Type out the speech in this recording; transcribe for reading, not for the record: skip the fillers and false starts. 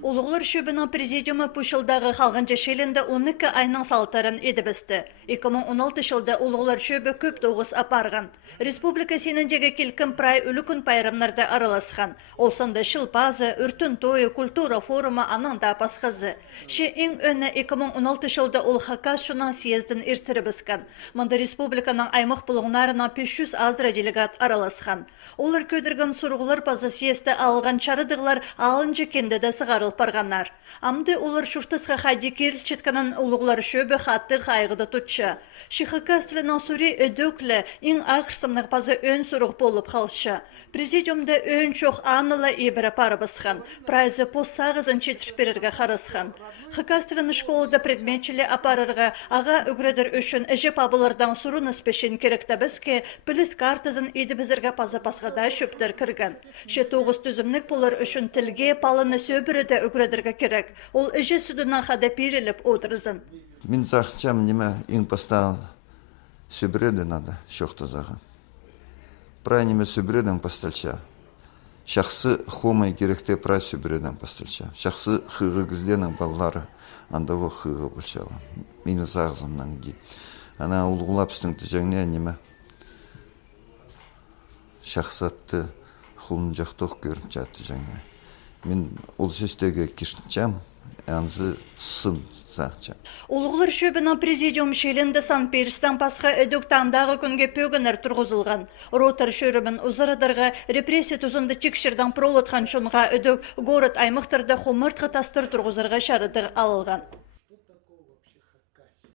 Улуғлар шөбінің президиумы пұшылдағы қалғанча шелінде 12 айның салтарын едібісті. 2016 жылда улуғлар шөбі көп тоғыз апарған. Республика сеніндегі келкін прай үлікін пайрамларды араласқан. Олсында шылпазы, үртін тойы, культура форумы аның да пасқызы. Ше ең өні 2016 жылда ол Хакас шының съездін ертірі біскен. Мұнда республиканың аймақ бұлғынарына 500 азыра делегат араласқан. Олар көдірген сұрғылар пазы съезді алған чарыдығылар алынжы кендеді сығарыл парғанар. Амды олар шұртысқа қайды керілчетканын ұлығылар шөбі қатты қайғыды тұтшы. Шихакас тілінің сүре өдөклі ең ақырсымның пазы өн сұрық болып қалшы. Президиумда өн чоқ анылы ебірі пары бысқан. Прайзы пос сағызын четіршперерге қарысқан. Хакас тілінің школыда предметчілі апарырға аға үгредір үшін әжеп абылардан сұрын іспешін керекті бізке піліс картызын еді бізірге пазы пасғада шөптер кірген. Ше 9 түзімнік болар үшін тілге палыны сөбірі де үгредірге керек. Ол әже сүдіна қада переліп отырызын. Мен зақчам неме ең пастан сөбіреді нада шоқты зағы. Прай неме сөбіреден пасталча. Шақсы хомай керекте прай сөбіреден пасталча. Шақсы хығы гізденің баллары андығы хығы бұлшалы. Мені зағызымнан ге. Ана ұлғылап үстіңді жәңне неме шақсатты құлын жақтық көріп жатты жаңа. Мен ол сөздегі кешінчам, әнзі сын зақчам. Улуғлар шөбінің президиум шелінді Сан-Перістен пасқа өдіктандағы күнге пөгінер тұрғызылған. Ротар шөрімін ұзырыдырға репрессия тұзынды текшірдан пролытқан шынға өдік город аймықтырды хумыртқы тастыр тұрғызырға шарыдыр алылған.